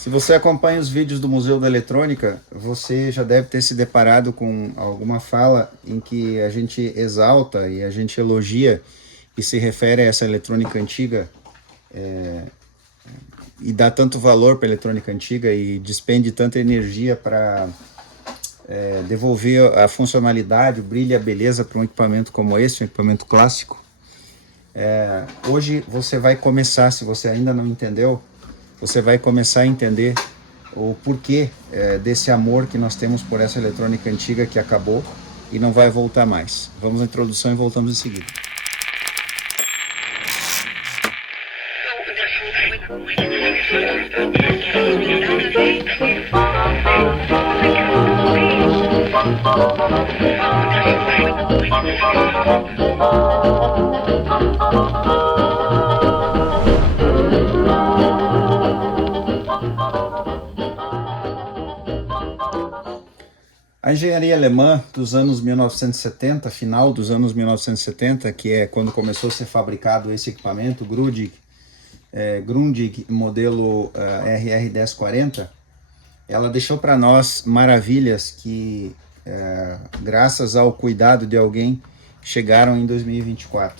Se você acompanha os vídeos do Museu da Eletrônica, você já deve ter se deparado com alguma fala em que a gente exalta e a gente elogia e se refere a essa eletrônica antiga e dá tanto valor para a eletrônica antiga e despende tanta energia para devolver a funcionalidade, o brilho e a beleza para um equipamento como esse, um equipamento clássico. Hoje você vai começar, se você ainda não entendeu, você vai começar a entender o porquê desse amor que nós temos por essa eletrônica antiga que acabou e não vai voltar mais. Vamos à introdução e voltamos em seguida. A engenharia alemã dos anos 1970, final dos anos 1970, que é quando começou a ser fabricado esse equipamento, Grundig modelo RR1040, ela deixou para nós maravilhas que, graças ao cuidado de alguém, chegaram em 2024.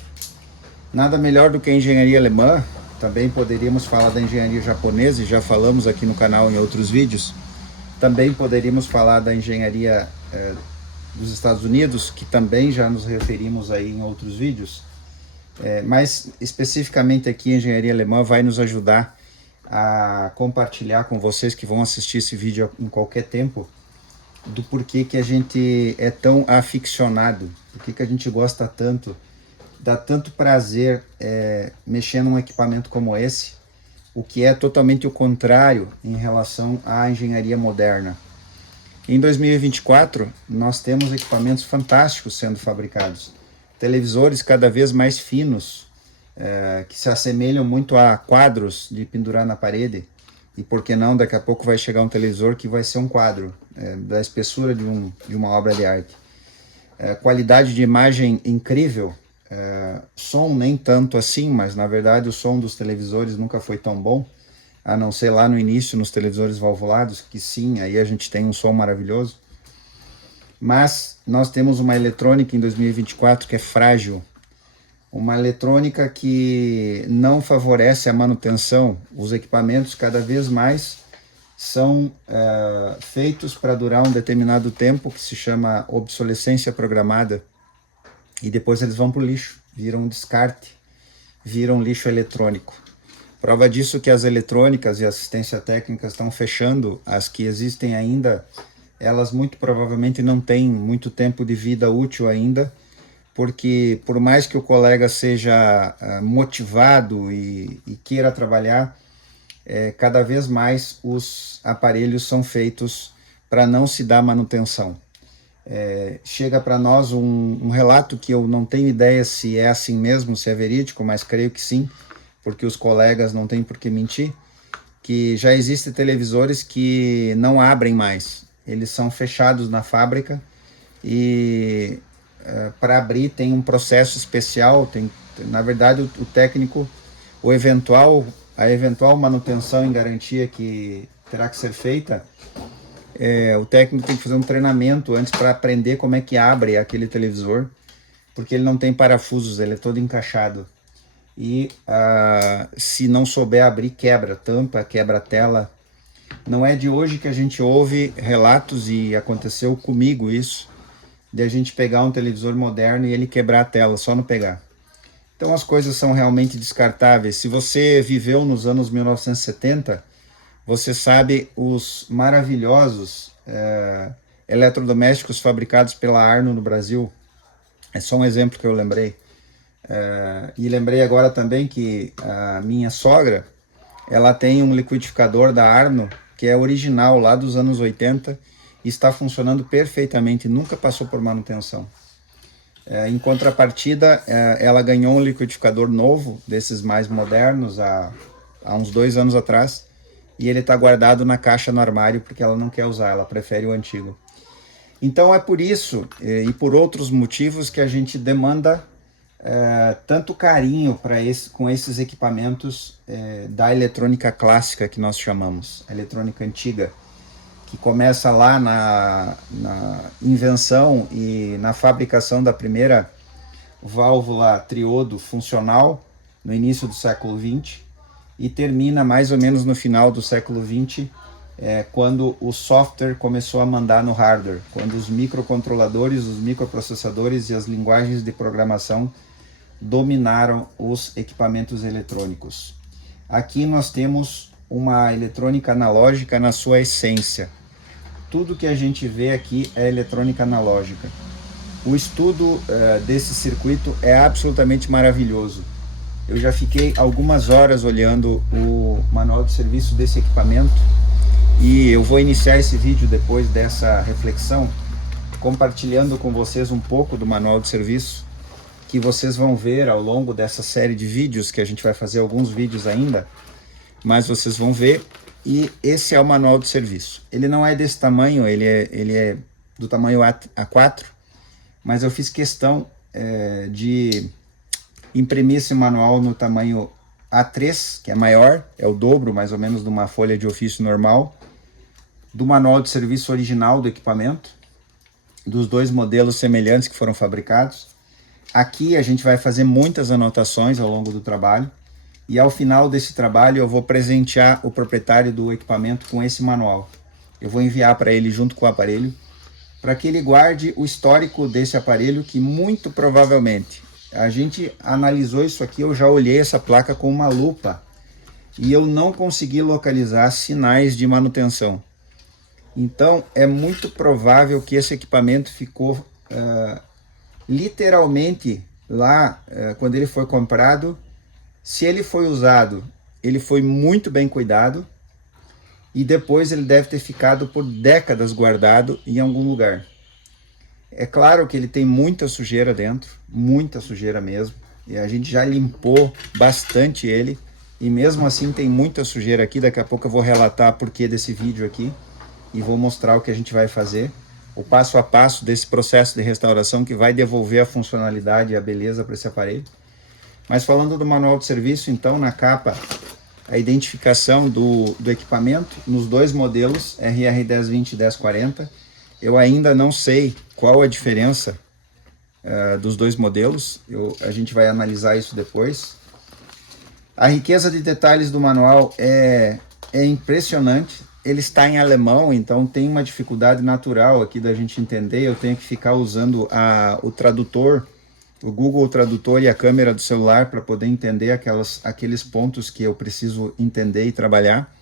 Nada melhor do que a engenharia alemã, também poderíamos falar da engenharia japonesa, e já falamos aqui no canal em outros vídeos. Também poderíamos falar da engenharia dos Estados Unidos, que também já nos referimos aí em outros vídeos. Mas especificamente aqui a engenharia alemã vai nos ajudar a compartilhar com vocês que vão assistir esse vídeo em qualquer tempo, do porquê que a gente é tão aficionado, porquê que a gente gosta tanto, dá tanto prazer mexer num equipamento como esse, o que é totalmente o contrário em relação à engenharia moderna. Em 2024, nós temos equipamentos fantásticos sendo fabricados, televisores cada vez mais finos, que se assemelham muito a quadros de pendurar na parede, e por que não, daqui a pouco vai chegar um televisor que vai ser um quadro, da espessura de uma obra de arte. Qualidade de imagem incrível, som nem tanto assim, mas na verdade o som dos televisores nunca foi tão bom, a não ser lá no início nos televisores valvulados, que sim, aí a gente tem um som maravilhoso. Mas nós temos uma eletrônica em 2024 que é frágil, uma eletrônica que não favorece a manutenção. Os equipamentos cada vez mais são feitos para durar um determinado tempo, que se chama obsolescência programada, e depois eles vão para o lixo, viram um descarte, viram lixo eletrônico. Prova disso que as eletrônicas e assistência técnica estão fechando, as que existem ainda, elas muito provavelmente não têm muito tempo de vida útil ainda, porque por mais que o colega seja motivado e queira trabalhar, cada vez mais os aparelhos são feitos para não se dar manutenção. Chega para nós um relato que eu não tenho ideia se é assim mesmo, se é verídico, mas creio que sim, porque os colegas não têm por que mentir, que já existem televisores que não abrem mais, eles são fechados na fábrica e para abrir tem um processo especial, na verdade o técnico, a eventual manutenção em garantia que terá que ser feita, o técnico tem que fazer um treinamento antes para aprender como é que abre aquele televisor, porque ele não tem parafusos, ele é todo encaixado. E se não souber abrir, quebra tampa, quebra a tela. Não é de hoje que a gente ouve relatos, e aconteceu comigo isso, de a gente pegar um televisor moderno e ele quebrar a tela, só no pegar. Então as coisas são realmente descartáveis. Se você viveu nos anos 1970, você sabe os maravilhosos eletrodomésticos fabricados pela Arno no Brasil. É só um exemplo que eu lembrei. E lembrei agora também que a minha sogra, ela tem um liquidificador da Arno, que é original lá dos anos 80, e está funcionando perfeitamente, nunca passou por manutenção. Em contrapartida, ela ganhou um liquidificador novo, desses mais modernos, há uns 2 anos atrás, e ele está guardado na caixa no armário porque ela não quer usar, ela prefere o antigo. Então é por isso e por outros motivos que a gente demanda tanto carinho com esses equipamentos da eletrônica clássica que nós chamamos, a eletrônica antiga, que começa lá na invenção e na fabricação da primeira válvula triodo funcional no início do século XX e termina mais ou menos no final do século XX, quando o software começou a mandar no hardware, quando os microcontroladores, os microprocessadores e as linguagens de programação dominaram os equipamentos eletrônicos. Aqui nós temos uma eletrônica analógica na sua essência. Tudo que a gente vê aqui é eletrônica analógica. O estudo desse circuito é absolutamente maravilhoso. Eu já fiquei algumas horas olhando o manual de serviço desse equipamento e eu vou iniciar esse vídeo depois dessa reflexão, compartilhando com vocês um pouco do manual de serviço, que vocês vão ver ao longo dessa série de vídeos, que a gente vai fazer alguns vídeos ainda, mas vocês vão ver. E esse é o manual de serviço. Ele não é desse tamanho, ele é do tamanho A4, mas eu fiz questão de imprimir esse manual no tamanho A3, que é maior, é o dobro mais ou menos de uma folha de ofício normal, do manual de serviço original do equipamento, dos dois modelos semelhantes que foram fabricados. Aqui a gente vai fazer muitas anotações ao longo do trabalho, e ao final desse trabalho eu vou presentear o proprietário do equipamento com esse manual. Eu vou enviar para ele junto com o aparelho, para que ele guarde o histórico desse aparelho, que muito provavelmente, a gente analisou isso aqui, eu já olhei essa placa com uma lupa, e eu não consegui localizar sinais de manutenção. Então é muito provável que esse equipamento ficou literalmente lá quando ele foi comprado. Se ele foi usado, ele foi muito bem cuidado e depois ele deve ter ficado por décadas guardado em algum lugar. É claro que ele tem muita sujeira dentro, muita sujeira mesmo, e a gente já limpou bastante ele, e mesmo assim tem muita sujeira aqui. Daqui a pouco eu vou relatar porquê desse vídeo aqui e vou mostrar o que a gente vai fazer, o passo a passo desse processo de restauração que vai devolver a funcionalidade e a beleza para esse aparelho. Mas falando do manual de serviço, então, na capa, a identificação do equipamento nos dois modelos, RR1020 e 1040. Eu ainda não sei qual a diferença dos dois modelos, a gente vai analisar isso depois. A riqueza de detalhes do manual é impressionante. Ele está em alemão, então tem uma dificuldade natural aqui da gente entender. Eu tenho que ficar usando o tradutor, o Google Tradutor e a câmera do celular para poder entender aqueles pontos que eu preciso entender e trabalhar.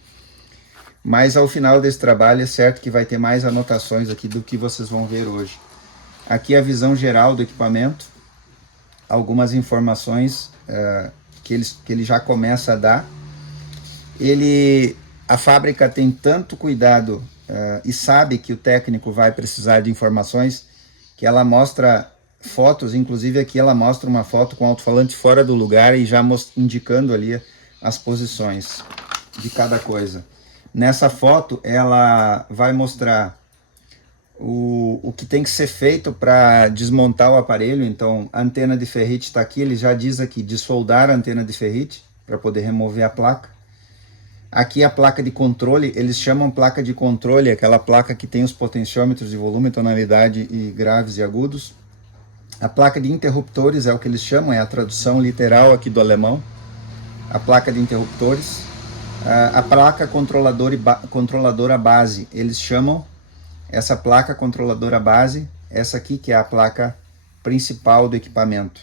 Mas ao final desse trabalho é certo que vai ter mais anotações aqui do que vocês vão ver hoje. Aqui a visão geral do equipamento, algumas informações que ele já começa a dar. A fábrica tem tanto cuidado e sabe que o técnico vai precisar de informações, que ela mostra fotos. Inclusive aqui ela mostra uma foto com o alto-falante fora do lugar e já indicando ali as posições de cada coisa. Nessa foto ela vai mostrar o que tem que ser feito para desmontar o aparelho. Então a antena de ferrite está aqui, ele já diz aqui, dessoldar a antena de ferrite para poder remover a placa. Aqui a placa de controle, eles chamam placa de controle, aquela placa que tem os potenciômetros de volume, tonalidade e graves e agudos. A placa de interruptores é o que eles chamam, é a tradução literal aqui do alemão. A placa de interruptores. A placa controladora base, eles chamam essa placa controladora base, essa aqui que é a placa principal do equipamento.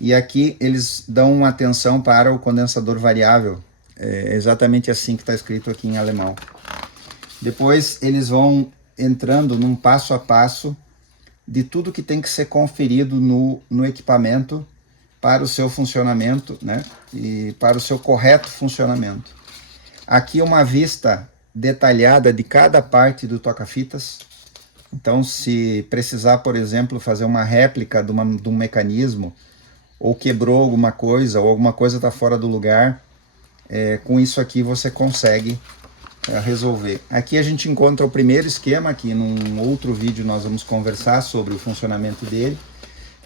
E aqui eles dão atenção para o condensador variável, é exatamente assim que está escrito aqui em alemão. Depois eles vão entrando num passo a passo de tudo que tem que ser conferido no equipamento para o seu funcionamento, né? E para o seu correto funcionamento. Aqui uma vista detalhada de cada parte do toca-fitas. Então, se precisar, por exemplo, fazer uma réplica de um mecanismo, ou quebrou alguma coisa, ou alguma coisa está fora do lugar, com isso aqui você consegue resolver. Aqui a gente encontra o primeiro esquema, que num outro vídeo nós vamos conversar sobre o funcionamento dele.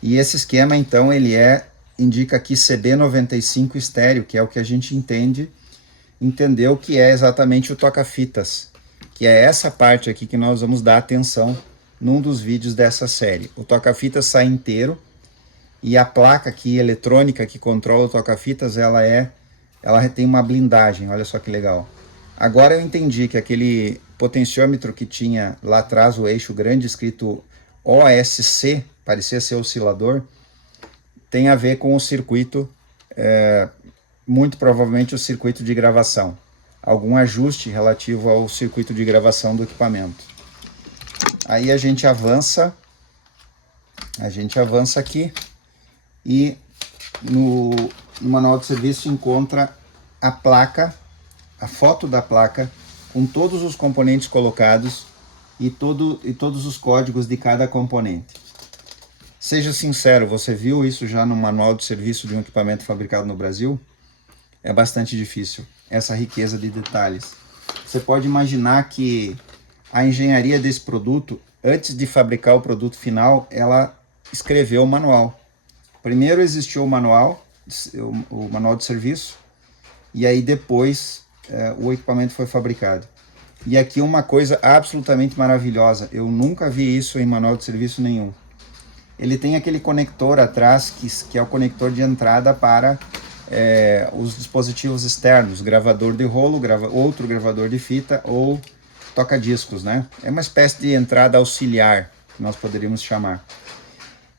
E esse esquema, então, ele é indica aqui CB95 estéreo, que é o que a gente entendeu que é exatamente o toca-fitas, que é essa parte aqui que nós vamos dar atenção num dos vídeos dessa série. O toca-fitas sai inteiro e a placa aqui eletrônica que controla o toca-fitas, ela tem uma blindagem, olha só que legal. Agora eu entendi que aquele potenciômetro que tinha lá atrás, o eixo grande escrito OSC, parecia ser oscilador, tem a ver com o circuito, muito provavelmente o circuito de gravação. Algum ajuste relativo ao circuito de gravação do equipamento. Aí a gente avança aqui e no manual de serviço encontra a placa, a foto da placa, com todos os componentes colocados e todos os códigos de cada componente. Seja sincero, você viu isso já no manual de serviço de um equipamento fabricado no Brasil? É bastante difícil, essa riqueza de detalhes. Você pode imaginar que a engenharia desse produto, antes de fabricar o produto final, ela escreveu o manual. Primeiro existiu o manual de serviço, e aí depois o equipamento foi fabricado. E aqui uma coisa absolutamente maravilhosa, eu nunca vi isso em manual de serviço nenhum. Ele tem aquele conector atrás, que é o conector de entrada para os dispositivos externos, gravador de rolo, outro gravador de fita ou toca-discos, né? É uma espécie de entrada auxiliar, que nós poderíamos chamar.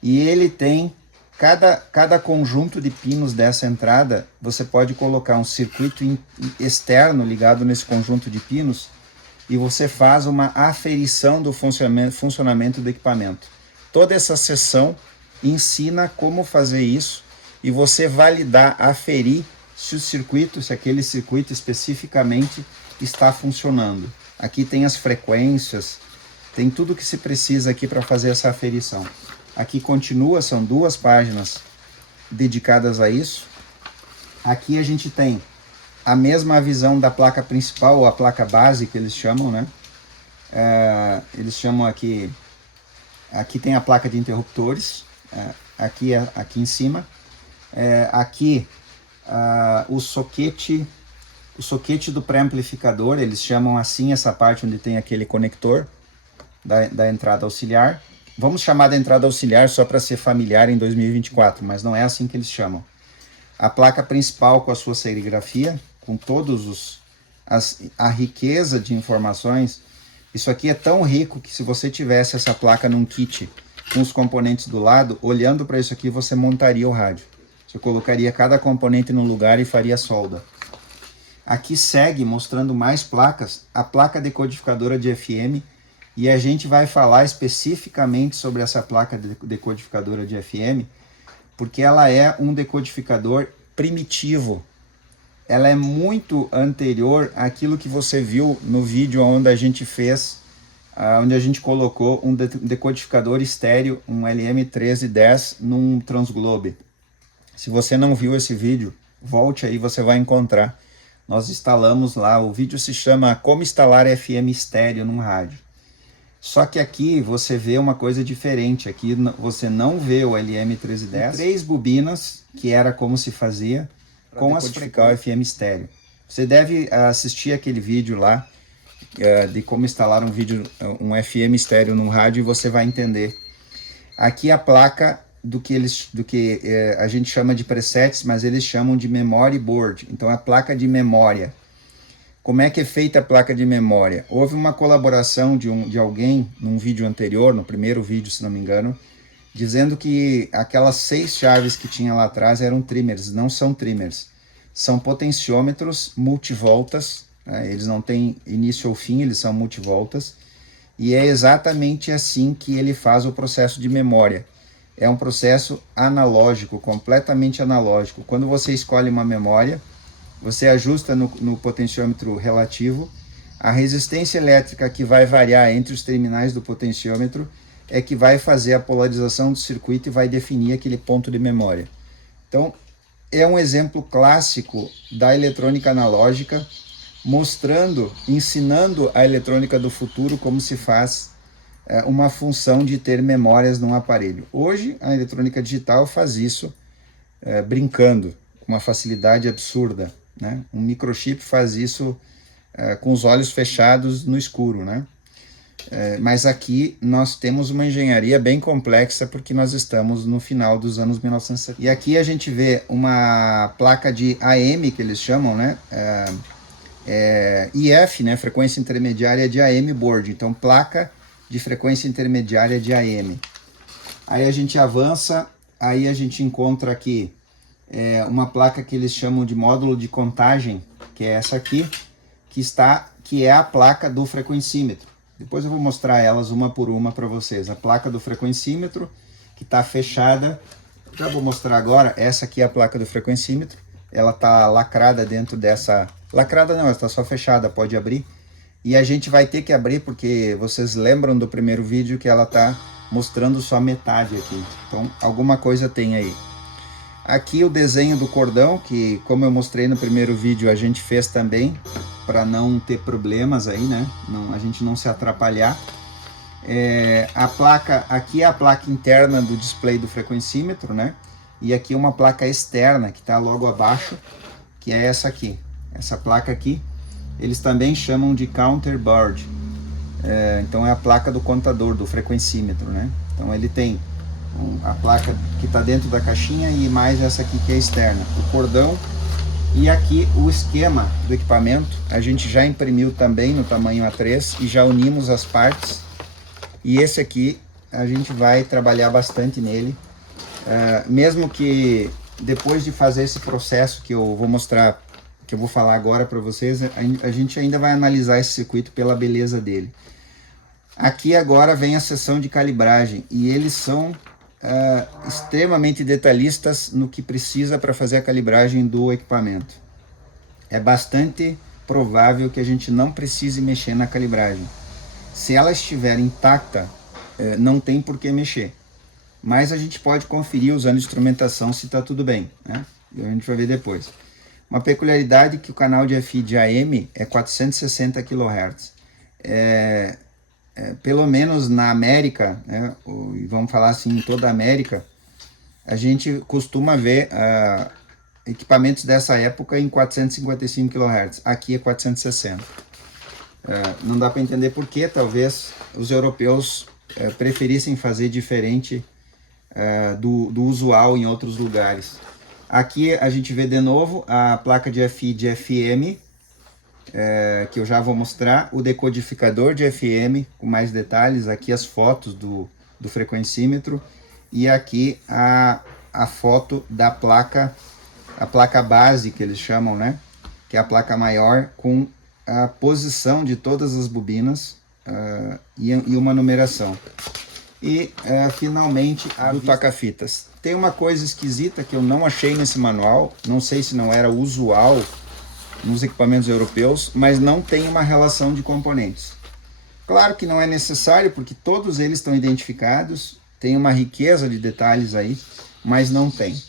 E ele tem, cada conjunto de pinos dessa entrada, você pode colocar um circuito externo ligado nesse conjunto de pinos e você faz uma aferição do funcionamento do equipamento. Toda essa sessão ensina como fazer isso e você validar, aferir se aquele circuito especificamente está funcionando. Aqui tem as frequências, tem tudo que se precisa aqui para fazer essa aferição. Aqui continua, são 2 páginas dedicadas a isso. Aqui a gente tem a mesma visão da placa principal, ou a placa base que eles chamam, né? Eles chamam aqui tem a placa de interruptores, aqui em cima. Aqui o soquete do pré-amplificador, eles chamam assim essa parte onde tem aquele conector da entrada auxiliar. Vamos chamar de entrada auxiliar só para ser familiar em 2024, mas não é assim que eles chamam. A placa principal com a sua serigrafia, com a riqueza de informações. Isso aqui é tão rico que se você tivesse essa placa num kit com os componentes do lado, olhando para isso aqui você montaria o rádio. Você colocaria cada componente no lugar e faria solda. Aqui segue mostrando mais placas, a placa decodificadora de FM, e a gente vai falar especificamente sobre essa placa decodificadora de FM, porque ela é um decodificador primitivo. Ela é muito anterior àquilo que você viu no vídeo onde a gente fez, onde a gente colocou um decodificador estéreo, um LM1310 num Transglobe. Se você não viu esse vídeo, volte aí, você vai encontrar. Nós instalamos lá, o vídeo se chama Como Instalar FM Estéreo num Rádio. Só que aqui você vê uma coisa diferente, aqui você não vê o LM1310, 3 bobinas, que era como se fazia, com as frequências FM estéreo. Você deve assistir aquele vídeo lá de como instalar um FM estéreo num rádio e você vai entender. Aqui a placa do que a gente chama de presets, mas eles chamam de memory board. Então a placa de memória. Como é que é feita a placa de memória? Houve uma colaboração de alguém num vídeo anterior, no primeiro vídeo, se não me engano, dizendo que aquelas 6 chaves que tinha lá atrás eram trimmers. Não são trimmers, são potenciômetros multivoltas, né? Eles não têm início ou fim, eles são multivoltas, e é exatamente assim que ele faz o processo de memória. É um processo analógico, completamente analógico. Quando você escolhe uma memória, você ajusta no potenciômetro relativo, a resistência elétrica que vai variar entre os terminais do potenciômetro é que vai fazer a polarização do circuito e vai definir aquele ponto de memória. Então, é um exemplo clássico da eletrônica analógica, ensinando a eletrônica do futuro como se faz uma função de ter memórias num aparelho. Hoje, a eletrônica digital faz isso brincando, com uma facilidade absurda, né? Um microchip faz isso com os olhos fechados no escuro, né? Mas aqui nós temos uma engenharia bem complexa porque nós estamos no final dos anos 1970. E aqui a gente vê uma placa de AM, que eles chamam, né? IF, né? Frequência intermediária de AM board. Então, placa de frequência intermediária de AM. Aí a gente avança, aí a gente encontra aqui uma placa que eles chamam de módulo de contagem, que é essa aqui, que é a placa do frequencímetro. Depois eu vou mostrar elas uma por uma para vocês. A placa do frequencímetro, que está fechada. Já vou mostrar agora. Essa aqui é a placa do frequencímetro. Ela está lacrada dentro dessa... Lacrada não, ela está só fechada, pode abrir. E a gente vai ter que abrir porque vocês lembram do primeiro vídeo que ela está mostrando só metade aqui. Então alguma coisa tem aí. Aqui o desenho do cordão, que como eu mostrei no primeiro vídeo, a gente fez também, para não ter problemas aí, né? A gente não se atrapalhar. A placa, aqui é a placa interna do display do frequencímetro, né? E aqui uma placa externa, que está logo abaixo, que é essa aqui. Essa placa aqui, eles também chamam de counter board. Então é a placa do contador, do frequencímetro, né? Então ele tem a placa que está dentro da caixinha e mais essa aqui que é externa, o cordão. E aqui o esquema do equipamento, a gente já imprimiu também no tamanho A3 e já unimos as partes. E esse aqui a gente vai trabalhar bastante nele, mesmo que depois de fazer esse processo que eu vou mostrar, que eu vou falar agora para vocês, a gente ainda vai analisar esse circuito pela beleza dele. Aqui agora vem a seção de calibragem e eles são extremamente detalhistas no que precisa para fazer a calibragem do equipamento. É bastante provável que a gente não precise mexer na calibragem. Se ela estiver intacta, não tem por que mexer. Mas a gente pode conferir usando instrumentação se está tudo bem, né? E a gente vai ver depois. Uma peculiaridade é que o canal de FI de AM é 460 kHz. Pelo menos na América, né, e vamos falar assim, em toda a América, a gente costuma ver equipamentos dessa época em 455 kHz. Aqui é 460. Não dá para entender por que talvez os europeus preferissem fazer diferente do usual em outros lugares. Aqui a gente vê de novo a placa de FI de FM, que eu já vou mostrar, o decodificador de FM com mais detalhes, aqui as fotos do frequencímetro e aqui a foto da placa, a placa base que eles chamam, né? Que é a placa maior com a posição de todas as bobinas e uma numeração. E finalmente a do toca-fitas. Tem uma coisa esquisita que eu não achei nesse manual, não sei se não era usual nos equipamentos europeus, mas não tem uma relação de componentes. Claro que não é necessário, porque todos eles estão identificados, tem uma riqueza de detalhes aí, mas não tem.